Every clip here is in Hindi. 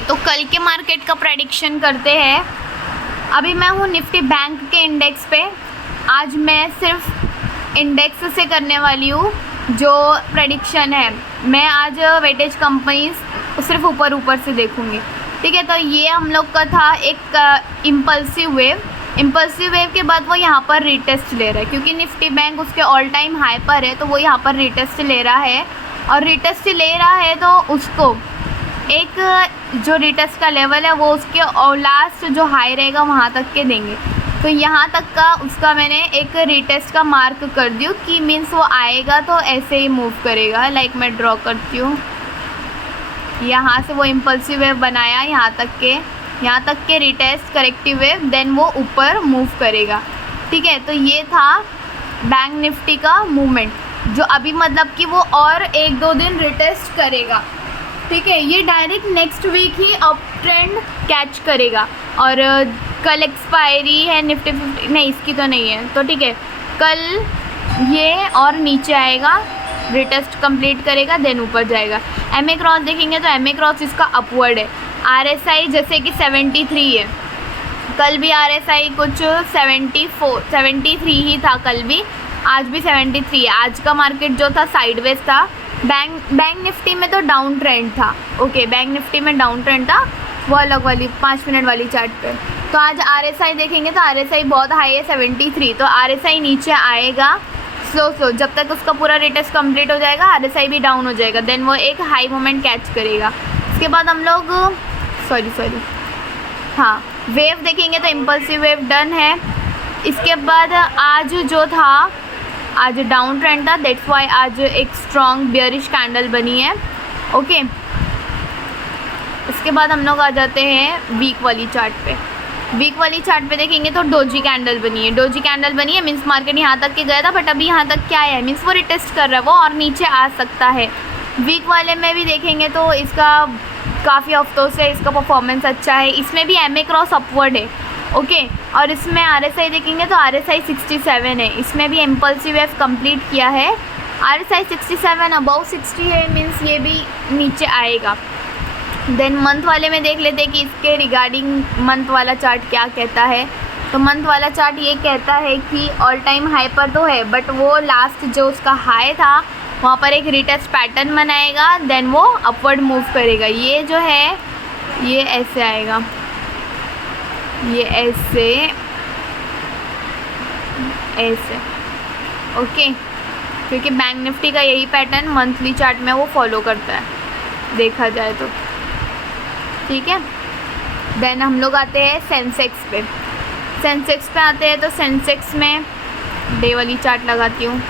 तो कल के मार्केट का प्रेडिक्शन करते हैं। अभी मैं हूँ निफ्टी बैंक के इंडेक्स पे। आज मैं सिर्फ इंडेक्स से करने वाली हूँ जो प्रेडिक्शन है। मैं आज वेटेज कंपनीज सिर्फ ऊपर ऊपर से देखूँगी, ठीक है। तो ये हम लोग का था एक इम्पल्सिव वेव के बाद वो यहाँ पर रीटेस्ट ले रहा है, क्योंकि निफ्टी बैंक उसके ऑल टाइम हाई पर है, तो वो यहाँ पर रीटेस्ट ले रहा है। और रीटेस्ट ले रहा है तो उसको एक जो रीटेस्ट का लेवल है वो उसके लास्ट जो हाई रहेगा वहाँ तक के देंगे। तो यहाँ तक का उसका मैंने एक रीटेस्ट का मार्क कर दियो कि मीन्स वो आएगा तो ऐसे ही मूव करेगा। लाइक मैं ड्रॉ करती हूँ, यहाँ से वो इम्पल्सिव वेव बनाया यहाँ तक के रीटेस्ट करेक्टिव वेव, देन वो ऊपर मूव करेगा, ठीक है। तो ये था बैंक निफ्टी का मूवमेंट, जो अभी मतलब कि वो और 1-2 दिन रिटेस्ट करेगा, ठीक है। ये डायरेक्ट नेक्स्ट वीक ही अप ट्रेंड कैच करेगा। और कल एक्सपायरी है निफ्टी 50, नहीं इसकी तो नहीं है, तो ठीक है। कल ये और नीचे आएगा, रिटेस्ट कंप्लीट करेगा, देन ऊपर जाएगा। एमए क्रॉस देखेंगे तो एमए क्रॉस इसका अपवर्ड है। आरएसआई जैसे कि 73 है, कल भी आरएसआई कुछ 73 ही था कल भी, आज भी 73 है। आज का मार्केट जो था साइडवेज था। बैंक निफ्टी में तो डाउन ट्रेंड था, ओके। बैंक निफ्टी में डाउन ट्रेंड था, वो अलग वाली 5 मिनट वाली चार्ट पे। तो आज आरएसआई देखेंगे तो आरएसआई बहुत हाई है 73, तो आरएसआई नीचे आएगा स्लो जब तक उसका पूरा रिटेस्ट कंप्लीट हो जाएगा आरएसआई भी डाउन हो जाएगा, देन वो एक हाई मोमेंट कैच करेगा। उसके बाद हम लोग वेव देखेंगे तो इम्पल्सिव वेव डन है। इसके बाद आज जो था, आज डाउन ट्रेंड था, दैट्स वाई आज एक स्ट्रॉन्ग बियरिश कैंडल बनी है, ओके। इसके बाद हम लोग आ जाते हैं वीक वाली चार्ट पे। वीक वाली चार्ट पे देखेंगे तो डोजी कैंडल बनी है। मीन्स मार्केट यहाँ तक के गया था, बट अभी यहाँ तक क्या है, मीन्स वो रिटेस्ट कर रहा है वो और नीचे आ सकता है। वीक वाले में भी देखेंगे तो इसका काफ़ी हफ्तों से इसका परफॉर्मेंस अच्छा है। इसमें भी एमए क्रॉस अपवर्ड है, ओके। और इसमें आरएसआई देखेंगे तो आरएसआई 67 है, इसमें भी इम्पल्सिव वेव कंप्लीट किया है। आरएसआई 67 अबव 60 है, मीन्स ये भी नीचे आएगा। देन मंथ वाले में देख लेते हैं कि इसके रिगार्डिंग मंथ वाला चार्ट क्या कहता है। तो मंथ वाला चार्ट ये कहता है कि ऑल टाइम हाई पर तो है, बट वो लास्ट जो उसका हाई था वहाँ पर एक रिटेस्ट पैटर्न बनाएगा, देन वो अपवर्ड मूव करेगा। ये जो है ये ऐसे आएगा, ये ऐसे ओके, क्योंकि बैंक निफ्टी का यही पैटर्न मंथली चार्ट में वो फॉलो करता है देखा जाए तो, ठीक है। देन हम लोग आते हैं सेंसेक्स पे आते हैं। तो सेंसेक्स में डे वाली चार्ट लगाती हूँ।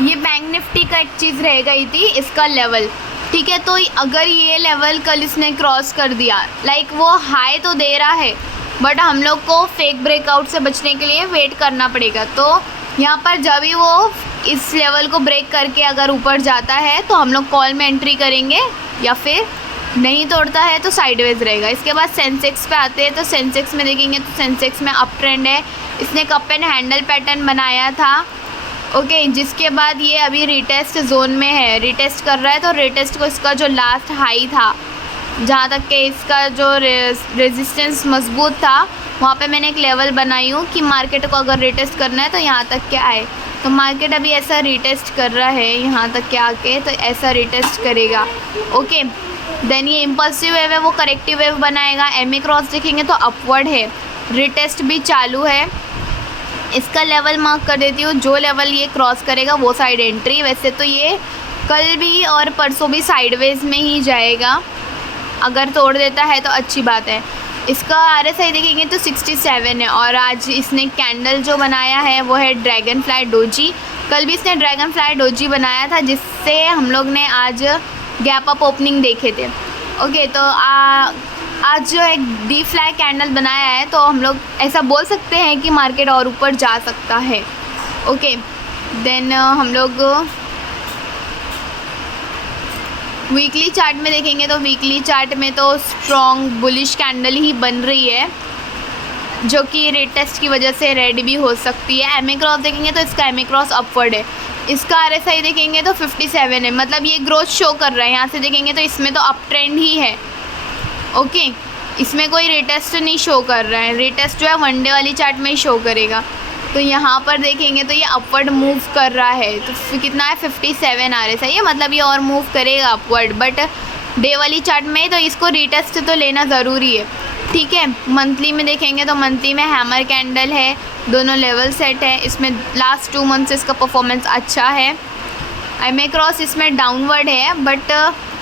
ये बैंक निफ्टी का एक चीज़ रह गई थी, इसका लेवल, ठीक है। तो अगर ये लेवल कल इसने क्रॉस कर दिया, लाइक वो हाई तो दे रहा है, बट हम लोग को फेक ब्रेकआउट से बचने के लिए वेट करना पड़ेगा। तो यहाँ पर जब भी वो इस लेवल को ब्रेक करके अगर ऊपर जाता है तो हम लोग कॉल में एंट्री करेंगे, या फिर नहीं तोड़ता है तो साइडवेज रहेगा। इसके बाद सेंसेक्स पे आते हैं। तो सेंसेक्स में देखेंगे तो सेंसेक्स में अप ट्रेंड है, इसने कप एंड हैंडल पैटर्न बनाया था, ओके। जिसके बाद ये अभी रिटेस्ट जोन में है, रिटेस्ट कर रहा है। तो रिटेस्ट को इसका जो लास्ट हाई था, जहाँ तक के इसका जो रेजिस्टेंस मजबूत था, वहाँ पे मैंने एक लेवल बनाई हूँ कि मार्केट को अगर रिटेस्ट करना है तो यहाँ तक के आए। तो मार्केट अभी ऐसा रिटेस्ट कर रहा है यहाँ तक के आके, तो ऐसा रिटेस्ट करेगा, ओके। देन ये इम्पल्सिव वेव है, वो करेक्टिव वेव बनाएगा। एमए क्रॉस देखेंगे तो अपवर्ड है, रिटेस्ट भी चालू है। इसका लेवल मार्क कर देती हूँ, जो लेवल ये क्रॉस करेगा वो साइड एंट्री। वैसे तो ये कल भी और परसों भी साइडवेज में ही जाएगा, अगर तोड़ देता है तो अच्छी बात है। इसका आरएसआई देखेंगे तो 67 है, और आज इसने कैंडल जो बनाया है वो है ड्रैगन फ्लाई डोजी। कल भी इसने ड्रैगन फ्लाई डोजी बनाया था, जिससे हम लोग ने आज गैप अप ओपनिंग देखे थे, ओके। तो आज जो एक डी फ्लाई कैंडल बनाया है, तो हम लोग ऐसा बोल सकते हैं कि मार्केट और ऊपर जा सकता है, ओके। देन हम लोग वीकली चार्ट में देखेंगे तो वीकली चार्ट में तो स्ट्रॉन्ग बुलिश कैंडल ही बन रही है, जो कि रेड टेस्ट की वजह से रेड भी हो सकती है। एमए क्रॉस देखेंगे तो इसका एमए क्रॉस अपवर्ड है, इसका RSI देखेंगे तो 57 है, मतलब ये ग्रोथ शो कर रहा है। यहाँ से देखेंगे तो इसमें तो अप ट्रेंड ही है। ओके, इसमें कोई रिटेस्ट नहीं शो कर रहा है। रिटेस्ट जो है वन डे वाली चार्ट में ही शो करेगा। तो यहाँ पर देखेंगे तो ये अपवर्ड मूव कर रहा है। तो कितना है 57 RSI है, मतलब ये और मूव करेगा अपवर्ड, बट डे वाली चार्ट में तो इसको रिटेस्ट तो लेना ज़रूरी है। ठीक है, मंथली में देखेंगे तो मंथली में हैमर कैंडल है, दोनों लेवल सेट है। इसमें लास्ट 2 मंथ्स इसका परफॉर्मेंस अच्छा है। एमए क्रॉस इसमें डाउनवर्ड है, बट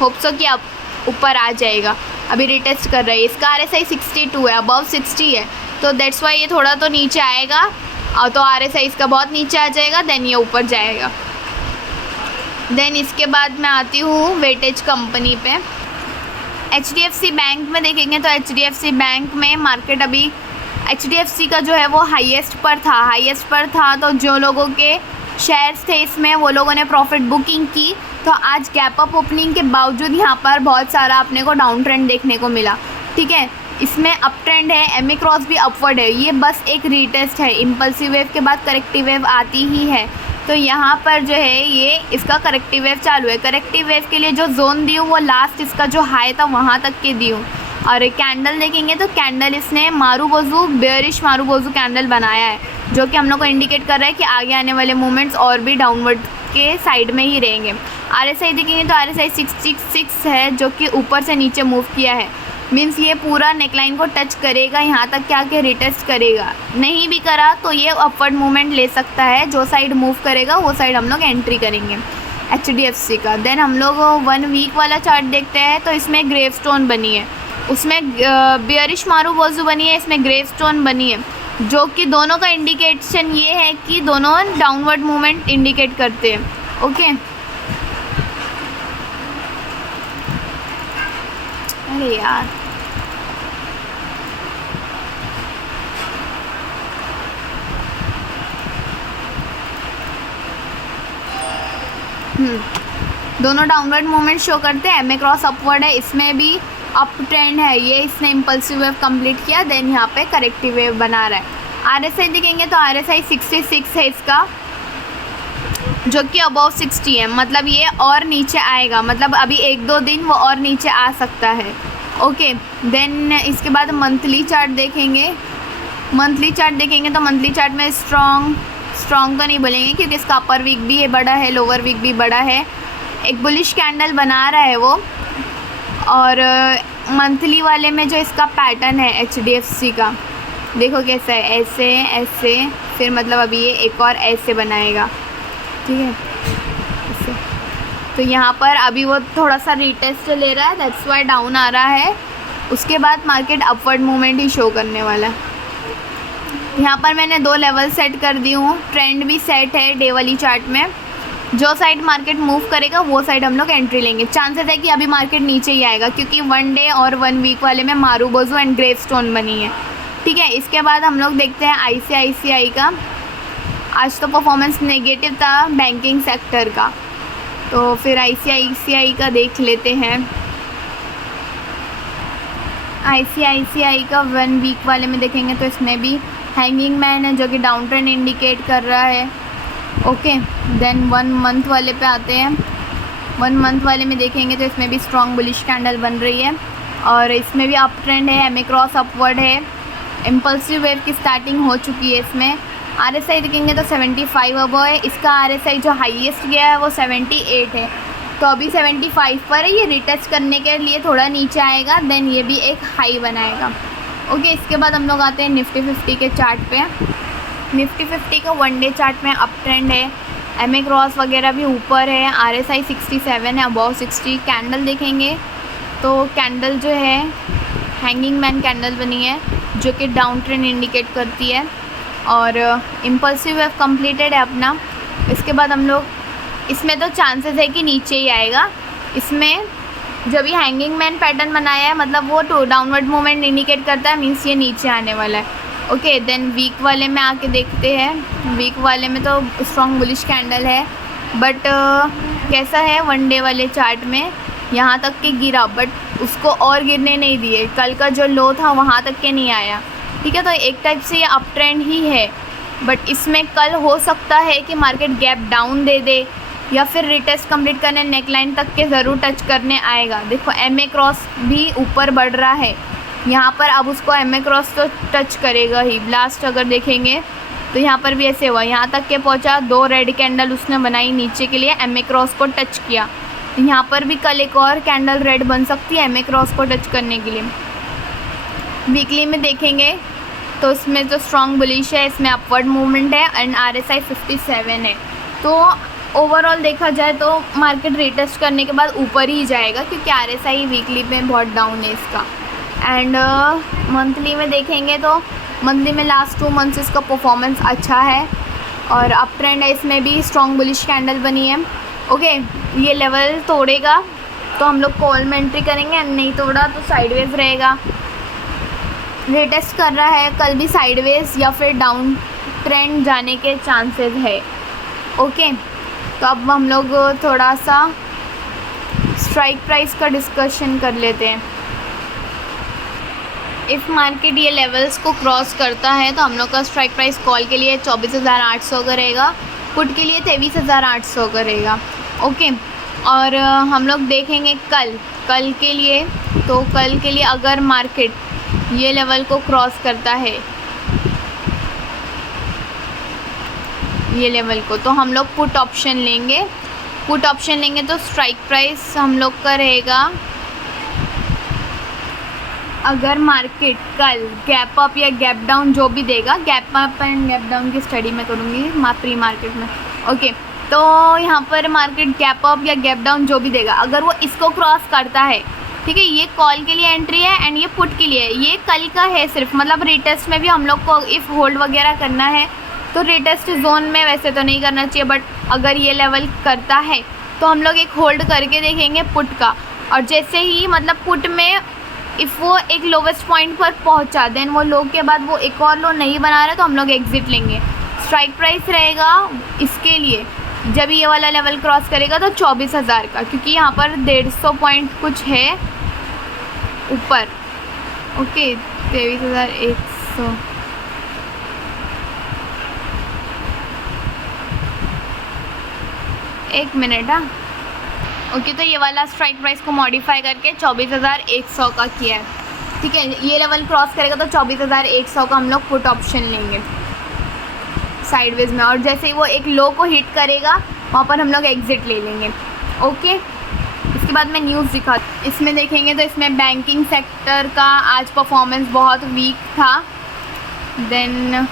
होप सो कि अब ऊपर आ जाएगा। अभी रिटेस्ट कर रहा है। इसका RSI 62 है, अबव 60 है, तो दैट्स वाई ये थोड़ा तो नीचे आएगा, और तो RSI इसका बहुत नीचे आ जाएगा, देन ये ऊपर जाएगा। देन इसके बाद मैं आती हूँ वेटेज कंपनी पे। HDFC बैंक में देखेंगे तो HDFC बैंक में मार्केट अभी HDFC का जो है वो हाईएस्ट पर था। तो जो लोगों के शेयर्स थे इसमें, वो लोगों ने प्रॉफिट बुकिंग की। तो आज गैप अप ओपनिंग के बावजूद यहाँ पर बहुत सारा अपने को डाउन ट्रेंड देखने को मिला। ठीक है, इसमें अप ट्रेंड है, एमए क्रॉस भी अपवर्ड है। ये बस एक रीटेस्ट है, इम्पल्सिव वेव के बाद करेक्टिव वेव आती ही है। तो यहाँ पर जो है ये इसका करेक्टिव वेव चालू है। करेक्टिव वेव के लिए जो जोन दी हूँ वो लास्ट इसका जो हाई था वहाँ तक के दी हूँ। और कैंडल देखेंगे तो कैंडल इसने मारूबोजू, बेयरिश मारूबोजू कैंडल बनाया है, जो कि हम लोग को इंडिकेट कर रहा है कि आगे आने वाले मूवमेंट्स और भी डाउनवर्ड के साइड में ही रहेंगे। RSI देखेंगे तो RSI 666 है, जो कि ऊपर से नीचे मूव किया है। मीन्स ये पूरा नेकलाइन को टच करेगा, यहाँ तक क्या के रिटेस्ट करेगा। नहीं भी करा तो ये अपवर्ड मूवमेंट ले सकता है। जो साइड मूव करेगा वो साइड हम लोग एंट्री करेंगे HDFC का। देन हम लोग 1 वीक वाला चार्ट देखते हैं तो इसमें ग्रेवस्टोन बनी है, उसमें बेयरिश मारूबोजू बनी है, इसमें ग्रेवस्टोन बनी है, जो कि दोनों का इंडिकेशन ये है कि दोनों डाउनवर्ड मूवमेंट इंडिकेट करते हैं। ओके, अरे यार दोनों डाउनवर्ड मूवमेंट शो करते हैं। एमए क्रॉस अपवर्ड है, इसमें भी अप ट्रेंड है। ये इसने इम्पल्सिव वेव कंप्लीट किया, देन यहाँ पे करेक्टिव वेव बना रहा है। RSI देखेंगे तो RSI 66 है इसका, जो कि अबव 60 है, मतलब ये और नीचे आएगा, मतलब अभी 1-2 दिन वो और नीचे आ सकता है। ओके, देन इसके बाद मंथली चार्ट देखेंगे। मंथली चार्ट देखेंगे तो मंथली चार्ट में स्ट्रॉन्ग तो नहीं बोलेंगे, क्योंकि इसका अपर वीक भी बड़ा है, लोअर वीक भी बड़ा है। एक बुलिश कैंडल बना रहा है वो। और मंथली वाले में जो इसका पैटर्न है HDFC का, देखो कैसा है, ऐसे ऐसे, फिर मतलब अभी ये एक और ऐसे बनाएगा। ठीक है, ऐसे। तो यहाँ पर अभी वो थोड़ा सा रिटेस्ट ले रहा है, दैट्स वाई डाउन आ रहा है। उसके बाद मार्केट अपवर्ड मूवमेंट ही शो करने वाला है। यहाँ पर मैंने 2 लेवल सेट कर दी हूँ, ट्रेंड भी सेट है डे वाली चार्ट में। जो साइड मार्केट मूव करेगा वो साइड हम लोग एंट्री लेंगे। चांसेस है कि अभी मार्केट नीचे ही आएगा, क्योंकि 1 डे और 1 वीक वाले में मारूबोजू एंड ग्रेवस्टोन बनी है। ठीक है, इसके बाद हम लोग देखते हैं ICICI का। आज तो परफॉर्मेंस नेगेटिव था बैंकिंग सेक्टर का, तो फिर ICICI का देख लेते हैं। ICICI का 1 वीक वाले में देखेंगे तो इसमें भी हैंगिंग मैन है, जो कि डाउन ट्रेंड इंडिकेट कर रहा है। ओके, देन 1 मंथ वाले पे आते हैं। 1 मंथ वाले में देखेंगे तो इसमें भी स्ट्रॉन्ग बुलिश कैंडल बन रही है, और इसमें भी अप ट्रेंड है, एमए क्रॉस अपवर्ड है, इम्पल्सिव वेव की स्टार्टिंग हो चुकी है। इसमें RSI देखेंगे तो 75 अबव है। इसका RSI जो हाईएस्ट गया है वो 78 है, तो अभी 75 पर है। ये रिटेस्ट करने के लिए थोड़ा नीचे आएगा, देन ये भी एक हाई बनाएगा। ओके, इसके बाद हम लोग आते हैं निफ्टी 50 के चार्ट पे। निफ्टी 50 का 1 डे चार्ट में अप ट्रेंड है, एमए क्रॉस वगैरह भी ऊपर है, RSI 67 है, अबव 60। कैंडल देखेंगे तो कैंडल जो है हैंगिंग मैन कैंडल बनी है, जो कि डाउन ट्रेंड इंडिकेट करती है, और इम्पल्सिव वेव कंप्लीटेड है अपना। इसके बाद हम लोग इसमें तो चांसेस है कि नीचे ही आएगा। इसमें जो भी हैंगिंग मैन पैटर्न बनाया है, मतलब वो तो डाउनवर्ड मूवमेंट इंडिकेट करता है, मीन्स ये नीचे आने वाला है। ओके, देन वीक वाले में आके देखते हैं। वीक वाले में तो स्ट्रॉन्ग बुलिश कैंडल है, बट कैसा है 1 डे वाले चार्ट में यहाँ तक के गिरा, बट उसको और गिरने नहीं दिए। कल का जो लो था वहाँ तक के नहीं आया। ठीक है, तो एक टाइप से ये अप ट्रेंड ही है। बट इसमें कल हो सकता है कि मार्केट गैप डाउन दे दे या फिर रिटेस्ट कंप्लीट करने नेकलाइन तक के ज़रूर टच करने आएगा। देखो MA क्रॉस भी ऊपर बढ़ रहा है यहाँ पर, अब उसको MA क्रॉस तो टच करेगा ही। लास्ट अगर देखेंगे तो यहाँ पर भी ऐसे हुआ, यहाँ तक के पहुँचा, 2 रेड कैंडल उसने बनाई नीचे के लिए, MA क्रॉस को टच किया। यहाँ पर भी कल एक और कैंडल रेड बन सकती है MA क्रॉस को टच करने के लिए। वीकली में देखेंगे तो इसमें जो स्ट्रॉन्ग बुलिश है, इसमें अपवर्ड मूवमेंट है एंड RSI 57 है। तो ओवरऑल देखा जाए तो मार्केट रिटेस्ट करने के बाद ऊपर ही जाएगा, क्योंकि RSI वीकली में बहुत डाउन है इसका। एंड मंथली में देखेंगे तो मंथली में लास्ट 2 मंथ्स इसका परफॉर्मेंस अच्छा है और अप ट्रेंड है, इसमें भी स्ट्रॉन्ग बुलिश कैंडल बनी है। ओके, ये लेवल तोड़ेगा तो हम लोग कॉल में एंट्री करेंगे, नहीं तोड़ा तो साइडवेज रहेगा। रिटेस्ट कर रहा है, कल भी साइडवेज या फिर डाउन ट्रेंड जाने के चांसेस है। ओके, तो अब हम लोग थोड़ा सा स्ट्राइक प्राइस का डिस्कशन कर लेते हैं। इफ़ मार्केट ये लेवल्स को क्रॉस करता है तो हम लोग का स्ट्राइक प्राइस कॉल के लिए 24,800 का रहेगा, पुट के लिए 23,800 का रहेगा। ओके, और हम लोग देखेंगे कल के लिए, तो कल के लिए अगर मार्केट ये लेवल को क्रॉस करता है, ये लेवल को, तो हम लोग पुट ऑप्शन लेंगे। पुट ऑप्शन लेंगे तो स्ट्राइक प्राइस हम लोग का रहेगा, अगर मार्केट कल गैप अप या गैप डाउन जो भी देगा, gap up and gap down की स्टडी मैं करूँगी प्री मार्केट में। ओके, तो यहाँ पर मार्केट गैप अप या गैप डाउन जो भी देगा, अगर वो इसको क्रॉस करता है, ठीक है, ये कॉल के लिए एंट्री है एंड ये पुट के लिए, ये कल का है सिर्फ, मतलब रिटेस्ट में भी हम लोग को इफ़ होल्ड वगैरह करना है तो रिटेस्ट जोन में वैसे तो नहीं करना चाहिए, बट अगर ये लेवल करता है तो हम लोग एक होल्ड करके देखेंगे पुट का। और जैसे ही मतलब पुट में इफ़ वो एक लोवेस्ट पॉइंट पर पहुंचा, देन वो लो के बाद वो एक और लो नहीं बना रहे तो हम लोग एग्ज़िट लेंगे। स्ट्राइक प्राइस रहेगा इसके लिए जब ये वाला लेवल क्रॉस करेगा तो 24,000 का, क्योंकि यहाँ पर 150 पॉइंट कुछ है ऊपर। ओके, 23,100 एक मिनट। हाँ, ओके, तो ये वाला स्ट्राइक प्राइस को मॉडिफाई करके 24,100 का किया है, ठीक है। ये लेवल क्रॉस करेगा तो 24,100 का हम लोग पुट ऑप्शन लेंगे साइडवेज में, और जैसे ही वो एक लो को हिट करेगा वहाँ पर हम लोग एग्ज़िट ले लेंगे। ओके, इसके बाद मैं न्यूज़ दिखा, इसमें देखेंगे तो इसमें बैंकिंग सेक्टर का आज परफॉर्मेंस बहुत वीक था। देन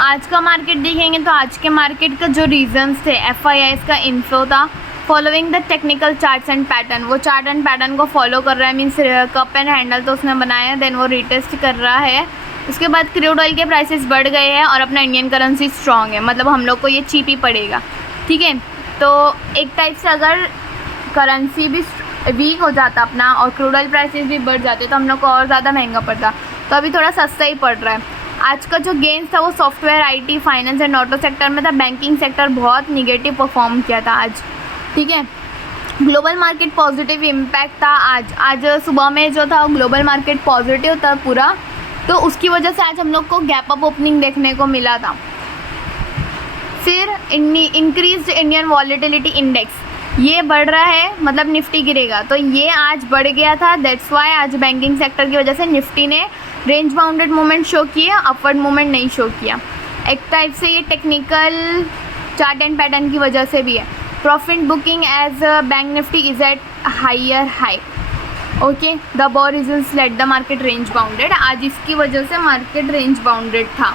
आज का मार्केट देखेंगे तो आज के मार्केट का जो रीजंस थे, FIIs का इन्फ्लो था following the technical charts and pattern, वो चार्ट एंड पैटर्न को फॉलो कर रहा है, मीन्स कप एंड हैंडल तो उसने बनाया है, देन वो रिटेस्ट कर रहा है। उसके बाद क्रूड ऑयल के प्राइसेस बढ़ गए हैं और अपना इंडियन करेंसी स्ट्रॉन्ग है, मतलब हम लोग को ये चीप ही पड़ेगा, ठीक है। तो एक टाइप से अगर करेंसी भी वीक हो जाता अपना और क्रूड ऑयल प्राइसेस भी बढ़ जाते तो हम लोग को और ज़्यादा महंगा पड़ता, तो अभी थोड़ा सस्ता ही पड़ रहा है। आज का जो गेंस था वो software, IT, finance and auto sector में था। बैंकिंग सेक्टर बहुत निगेटिव परफॉर्म किया था आज, ठीक है। ग्लोबल मार्केट पॉजिटिव इम्पैक्ट था आज सुबह में जो था ग्लोबल मार्केट पॉजिटिव था पूरा, तो उसकी वजह से आज हम लोग को गैप अप ओपनिंग देखने को मिला था। फिर इंक्रीज्ड इंडियन वॉलेटिलिटी इंडेक्स ये बढ़ रहा है, मतलब निफ्टी गिरेगा, तो ये आज बढ़ गया था, दैट्स वाई आज बैंकिंग सेक्टर की वजह से निफ्टी ने रेंज बाउंडेड मूवमेंट शो किया, अपवर्ड मूवमेंट नहीं शो किया। एक टाइप से ये टेक्निकल चार्ट एंड पैटर्न की वजह से भी है। Profit booking as bank Nifty is at higher high. Okay, the bore reasons let the market range bounded, आज इसकी वजह से मार्केट रेंज बाउंडेड था।